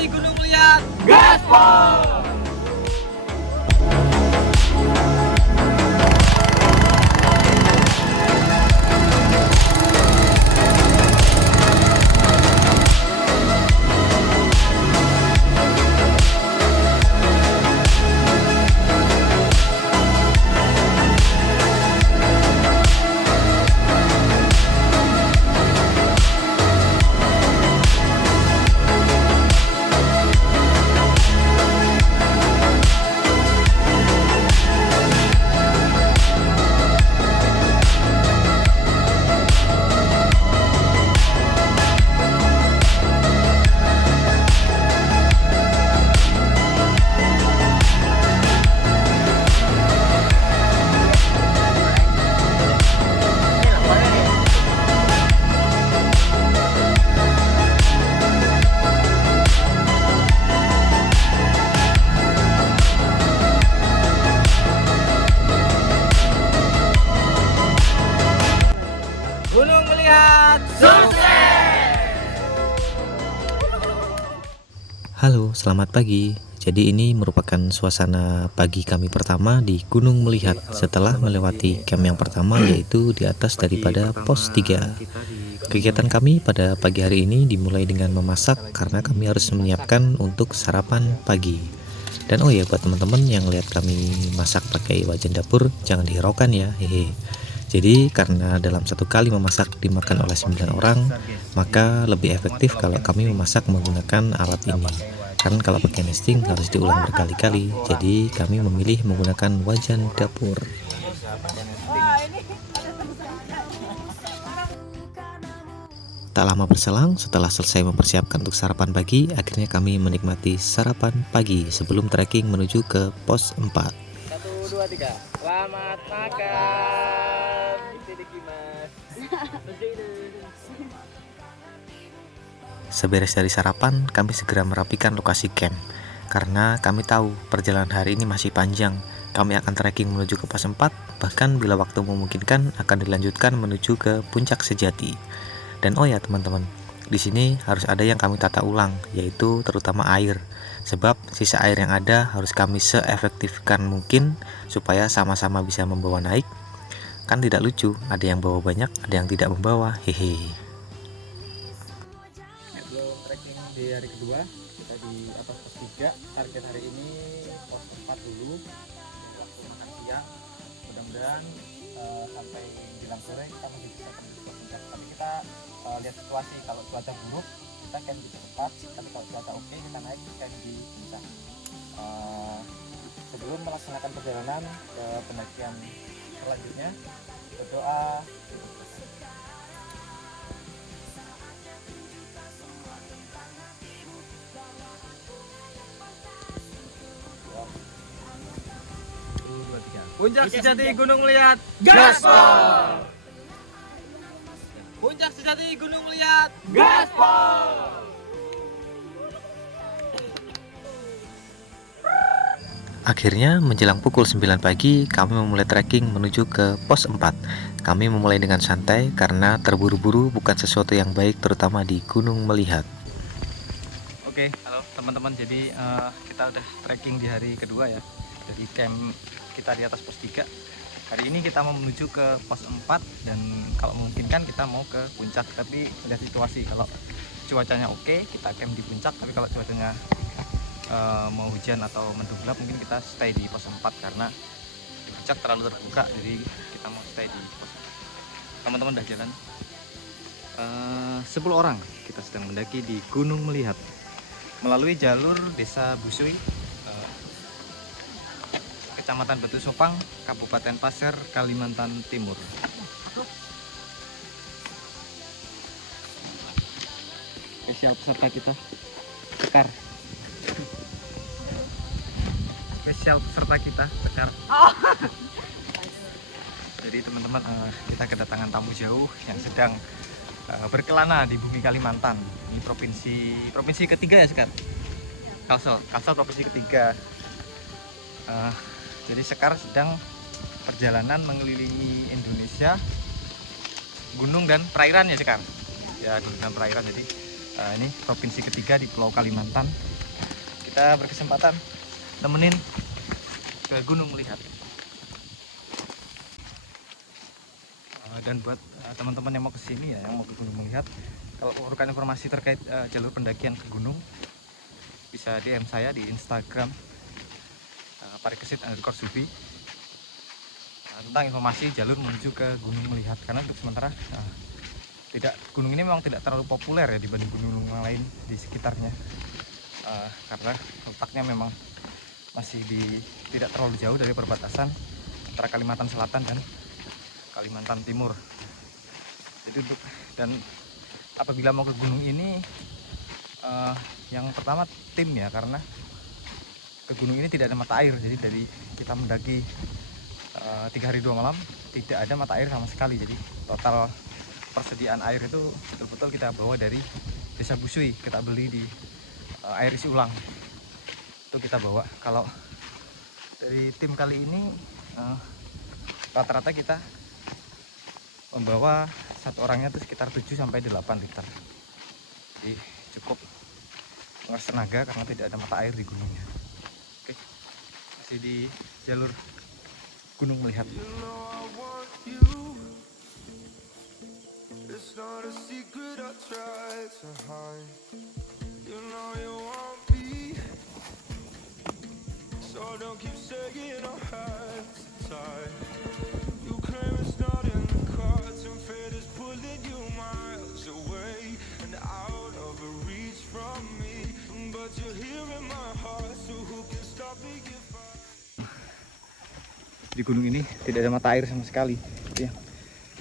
Sejati Gunung Liat Gaspol. Gunung Melihat sukses. Halo, selamat pagi. Jadi ini merupakan suasana pagi kami pertama di Gunung Melihat setelah melewati camp yang pertama, yaitu di atas daripada pos 3. Kegiatan kami pada pagi hari ini dimulai dengan memasak karena kami harus menyiapkan untuk sarapan pagi. Dan oh ya, buat teman-teman yang lihat kami masak pakai wajan dapur, jangan dihiraukan ya, hehe. Jadi karena dalam satu kali memasak dimakan oleh 9 orang, maka lebih efektif kalau kami memasak menggunakan alat ini. Karena kalau pakai nesting harus diulang berkali-kali, jadi kami memilih menggunakan wajan dapur. Tak lama berselang, setelah selesai mempersiapkan untuk sarapan pagi, akhirnya kami menikmati sarapan pagi sebelum trekking menuju ke pos 4. 1, 2, 3. Selamat makan. Seberes dari sarapan, kami segera merapikan lokasi camp. Karena kami tahu perjalanan hari ini masih panjang. Kami akan trekking menuju ke pos 4, bahkan bila waktu memungkinkan akan dilanjutkan menuju ke puncak sejati. Dan oh ya teman-teman, di sini harus ada yang kami tata ulang, yaitu terutama air. Sebab sisa air yang ada harus kami seefektifkan mungkin supaya sama-sama bisa membawa naik. Kan tidak lucu, ada yang bawa banyak, ada yang tidak membawa, hehe. Sebelum trekking di hari kedua, kita di atas pos 3. Target hari ini pos 4 dulu. Waktu makan siang, mudah-mudahan sampai menjelang sore kita masih bisa tembus ke puncak. Tapi kita lihat situasi, kalau cuaca buruk kita camp di tempat, tapi kalau cuaca oke kita naik camp di puncak. Sebelum melaksanakan perjalanan ke pendakian selanjutnya, berdoa. Puncak sejati Gunung Liat Gaspol. Puncak sejati Gunung Liat Gaspol. Akhirnya menjelang pukul 9 pagi kami memulai trekking menuju ke pos 4. Kami memulai dengan santai karena terburu-buru bukan sesuatu yang baik, terutama di Gunung Melihat. Oke, halo teman-teman. Jadi kita udah trekking di hari kedua ya. Jadi camp kita di atas pos 3. Hari ini kita mau menuju ke pos 4 dan kalau memungkinkan kita mau ke puncak. Tapi lihat situasi, kalau cuacanya oke kita camp di puncak, tapi kalau cuacanya mau hujan atau mendung gelap mungkin kita stay di pos 4 karena di puncak terlalu terbuka, jadi kita mau stay di pos 4. Teman-teman udah jalan 10 orang kita sedang mendaki di Gunung Melihat melalui jalur Desa Busui, Kecamatan Batu Sopang, Kabupaten Pasir, Kalimantan Timur. Spesial peserta kita Sekar. Spesial peserta kita Sekar. Jadi teman-teman, kita kedatangan tamu jauh yang sedang berkelana di bumi Kalimantan. Ini provinsi ketiga ya Sekar? Kalsel provinsi ketiga. Jadi Sekar sedang perjalanan mengelilingi Indonesia, gunung dan perairan ya Sekar? Ya, gunung dan perairan. Jadi ini provinsi ketiga di Pulau Kalimantan. kita berkesempatan nemenin ke gunung melihat. Dan buat teman-teman yang mau ke sini ya, yang mau ke gunung melihat, kalau memerlukan informasi terkait jalur pendakian ke gunung, bisa DM saya di Instagram @parikesit_subi tentang informasi jalur menuju ke gunung melihat. Karena untuk sementara gunung ini memang tidak terlalu populer ya dibanding gunung yang lain di sekitarnya, karena letaknya memang masih tidak terlalu jauh dari perbatasan antara Kalimantan Selatan dan Kalimantan Timur. Jadi dan apabila mau ke gunung ini, yang pertama tim ya, karena ke gunung ini tidak ada mata air. Jadi dari kita mendaki 3 hari 2 malam tidak ada mata air sama sekali. Jadi total persediaan air itu betul-betul kita bawa dari Desa Busui, kita beli di air isi ulang itu kita bawa. Kalau dari tim kali ini rata-rata kita membawa satu orangnya itu sekitar 7-8 liter. Jadi cukup menguras tenaga karena tidak ada mata air di gunungnya. Oke, masih di jalur gunung melihat. Di gunung ini tidak ada mata air sama sekali, ya,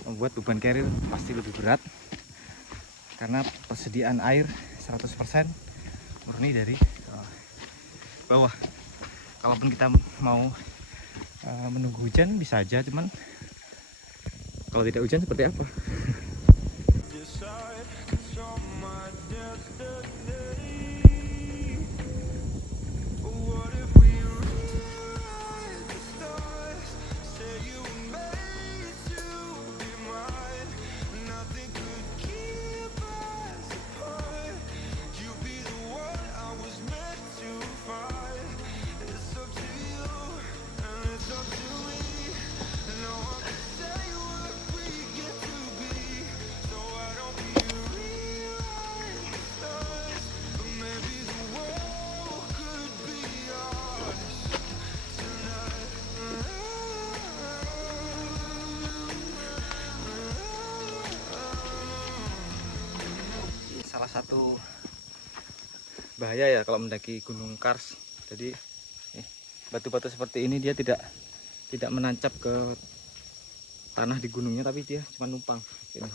membuat beban carrier pasti lebih berat karena persediaan air 100% murni dari bawah. Kalaupun kita mau menunggu hujan bisa aja, cuman kalau tidak hujan seperti apa? Salah satu bahaya ya kalau mendaki Gunung Kars. Jadi batu-batu seperti ini dia tidak menancap ke tanah di gunungnya, tapi dia cuma numpang ini.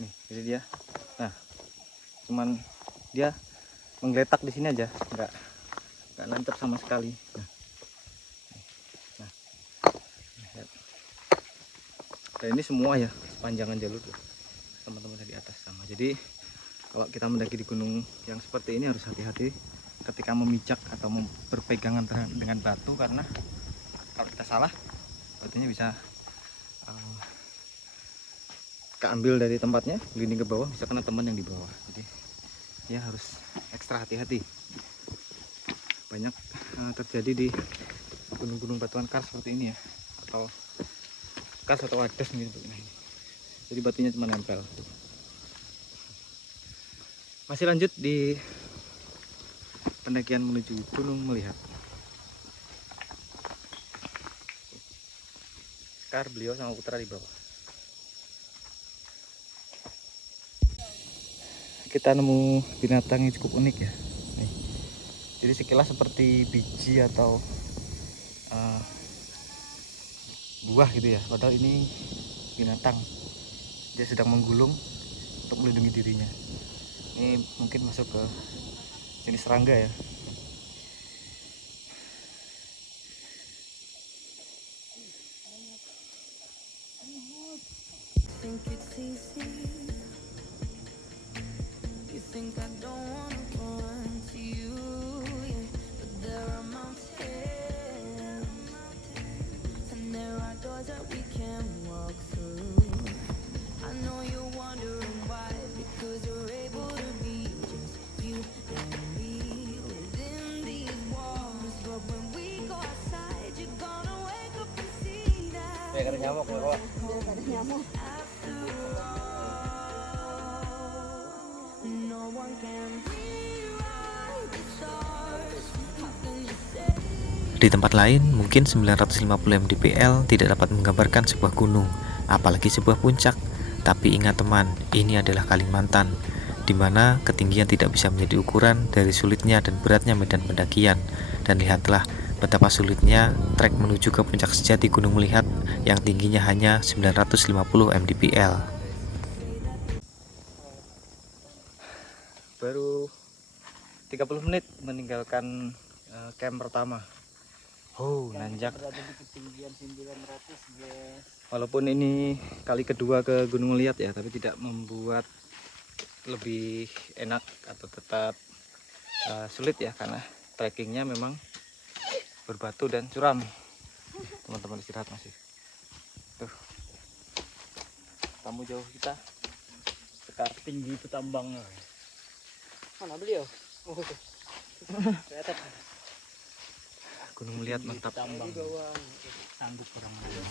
Nih, jadi dia, nah, cuman dia menggeletak di sini aja, nggak nancap sama sekali. Nah, lihat. Dan ini semua ya sepanjangan jalur tuh, teman-teman di atas sama. Jadi kalau kita mendaki di gunung yang seperti ini harus hati-hati ketika memijak atau berpegangan dengan batu, karena kalau kita salah batunya bisa keambil dari tempatnya, gelinding ke bawah, bisa kena teman yang di bawah. Jadi ya harus ekstra hati-hati. Banyak terjadi di gunung-gunung batuan kars seperti ini ya, atau kars atau wadas gitu. Jadi batunya cuma nempel. Masih lanjut di pendakian menuju gunung melihat. Sekar beliau sama putra di bawah. Kita nemu binatang yang cukup unik ya. Nih. Jadi sekilas seperti biji atau buah gitu ya, padahal ini binatang. Dia sedang menggulung untuk melindungi dirinya. Ini mungkin masuk ke jenis serangga ya. Kayak ada nyamuk ya, Pak. Ada nyamuk. Di tempat lain, mungkin 950 mdpl tidak dapat menggambarkan sebuah gunung, apalagi sebuah puncak. Tapi ingat teman, ini adalah Kalimantan, di mana ketinggian tidak bisa menjadi ukuran dari sulitnya dan beratnya medan pendakian. Dan lihatlah betapa sulitnya trek menuju ke puncak sejati Gunung Melihat yang tingginya hanya 950 mdpl. Baru 30 menit meninggalkan camp pertama. Nanjak. Berada di ketinggian 900, guys. Walaupun ini kali kedua ke Gunung Melihat ya, tapi tidak membuat lebih enak atau tetap sulit ya, karena trekkingnya memang berbatu dan curam. Teman-teman istirahat masih. Tuh. Tamu jauh kita. Sekar Tinggi itu tambangnya. Mana beliau? Oh, tuh. Kelihatan. Gunung Melihat mantap. Tambang. Sanggup orang lain.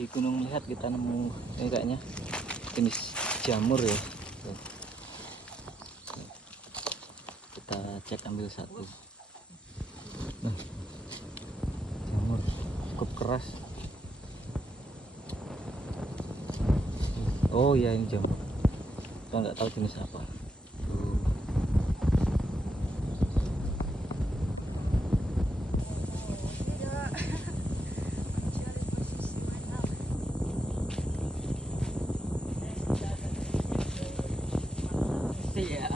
Di Gunung Melihat kita nemu ini kayaknya jenis jamur ya. Tuh. Kita cek ambil satu. Nah, jamur cukup keras. Oh iya, ini jamur. Kita nggak tahu jenis apa. Iya.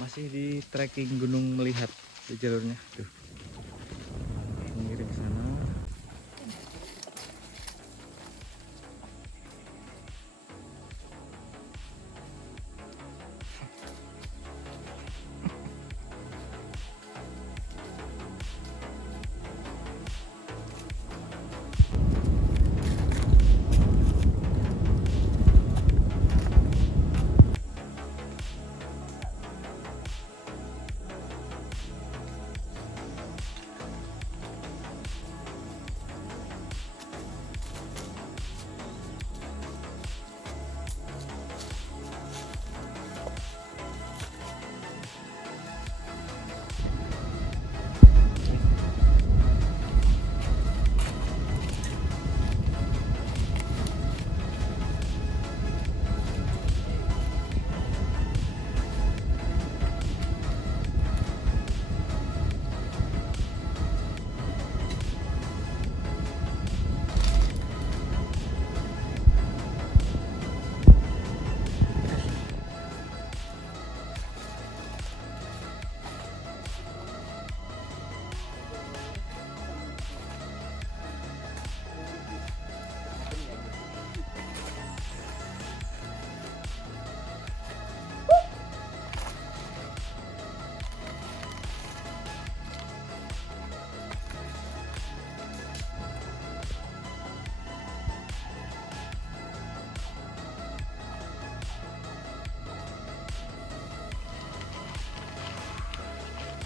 Masih di trekking Gunung Melihat di jalurnya tuh. Mengirim ke sana.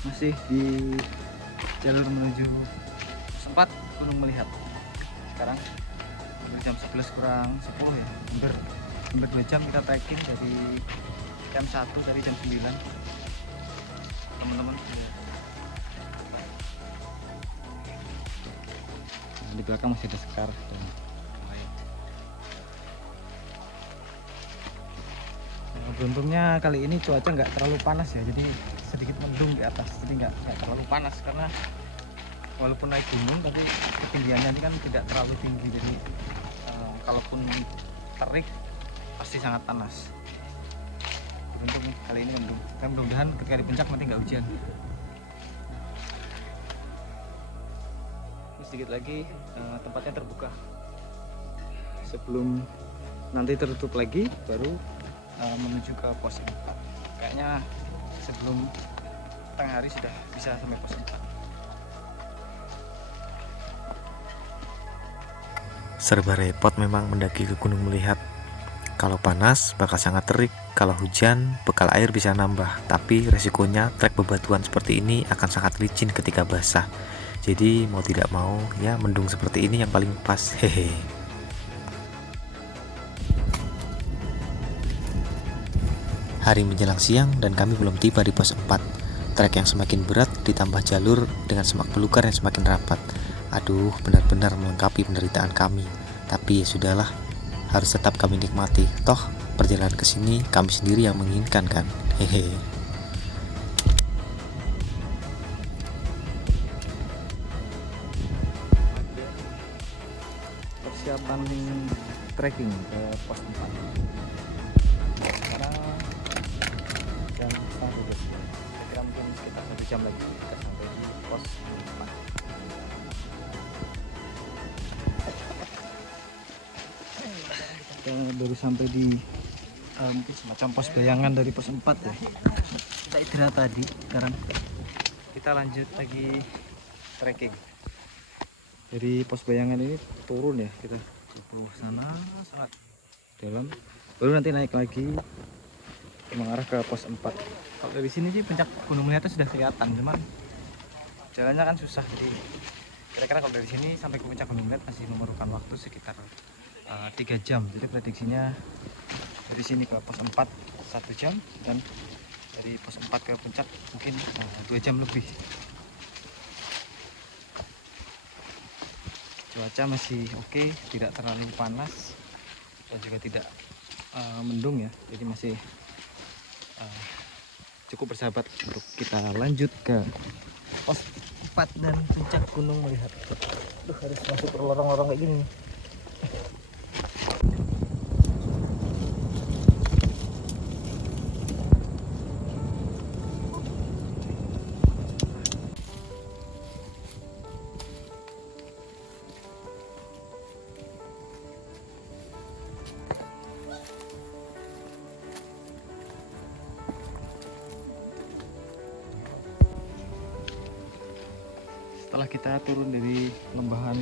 Masih di jalur menuju sempat Gunung Melihat. Sekarang jam 11 kurang 10 ya, hampir hampir 2 jam kita trekking dari camp 1 dari jam 9 teman-teman. Di belakang masih ada Sekar dan lain. Nah, beruntungnya kali ini cuaca nggak terlalu panas ya, jadi sedikit mendung di atas, jadi nggak terlalu panas karena walaupun naik gunung tapi ketinggiannya ini kan tidak terlalu tinggi, jadi kalaupun terik pasti sangat panas. Beruntung kali ini mendung, dan mudah-mudahan ketika di puncak nanti nggak hujan. Sedikit lagi tempatnya terbuka, sebelum nanti tertutup lagi baru menuju ke pos 4. Kayaknya sebelum tengah hari sudah bisa sampai pos 4. Serba repot memang mendaki ke Gunung Melihat. Kalau panas bakal sangat terik, kalau hujan bekal air bisa nambah, tapi resikonya trek bebatuan seperti ini akan sangat licin ketika basah. Jadi mau tidak mau ya mendung seperti ini yang paling pas. Hehe. Hari menjelang siang dan kami belum tiba di pos 4. Trek yang semakin berat ditambah jalur dengan semak belukar yang semakin rapat. Aduh, benar-benar melengkapi penderitaan kami. Tapi ya sudahlah, harus tetap kami nikmati. Toh perjalanan ke sini kami sendiri yang menginginkan kan. Hehe. Persiapan trekking ke pos 4. Sekarang jam 1, kira mungkin sekitar 1 jam lagi kita sampai di pos 4. Kita baru sampai di mungkin semacam pos bayangan dari pos 4 ya. Kita istirahat tadi, sekarang kita lanjut lagi trekking. Dari pos bayangan ini turun ya, kita ke bawah sana sangat dalam, baru nanti naik lagi mengarah ke pos 4. Kalau dari sini sih puncak Gunung Melihat sudah kelihatan, cuman jalannya kan susah, jadi kira-kira kalau dari sini sampai ke puncak Gunung Melihat masih memerlukan waktu sekitar 3 jam. Jadi prediksinya dari sini ke pos 4 1 jam, dan dari pos 4 ke puncak mungkin 2 jam lebih. Cuaca masih oke, tidak terlalu panas dan juga tidak mendung ya, jadi masih cukup bersahabat untuk kita lanjut ke pos 4 dan puncak Gunung Melihat. Aduh, harus masuk ke lorong-lorong kayak gini nih. Setelah kita turun dari lembahan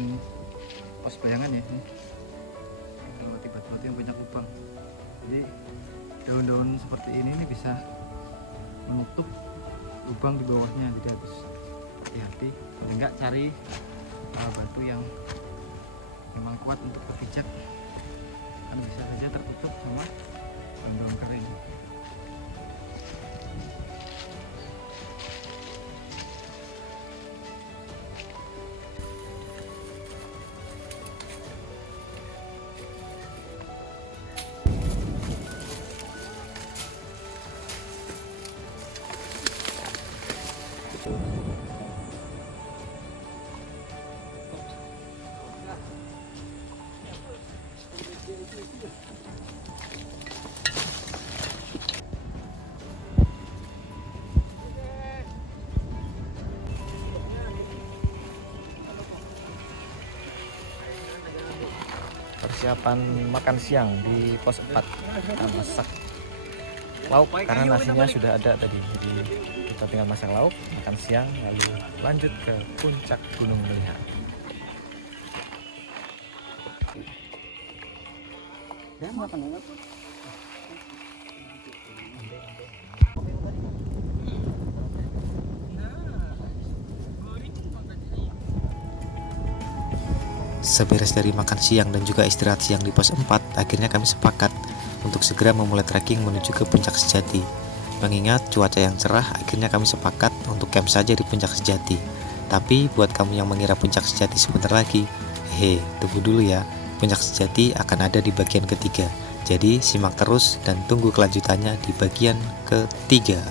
pos bayangan ya, kita lewati batu-batu yang banyak lubang. Jadi daun-daun seperti ini bisa menutup lubang di bawahnya, jadi harus hati-hati. Paling enggak cari batu yang memang kuat untuk kepijak, kan bisa saja tertutup sama daun-daun kering. Persiapan makan siang di pos 4, kita masak lauk karena nasinya sudah ada tadi, jadi kita tinggal masak lauk, makan siang, lalu lanjut ke puncak Gunung Melihat. Seberes dari makan siang dan juga istirahat siang di pos 4, akhirnya kami sepakat untuk segera memulai trekking menuju ke Puncak Sejati. Mengingat cuaca yang cerah, akhirnya kami sepakat untuk camp saja di Puncak Sejati. Tapi buat kamu yang mengira Puncak Sejati sebentar lagi, tunggu dulu ya. Puncak Sejati akan ada di bagian ketiga. Jadi simak terus dan tunggu kelanjutannya di bagian ketiga.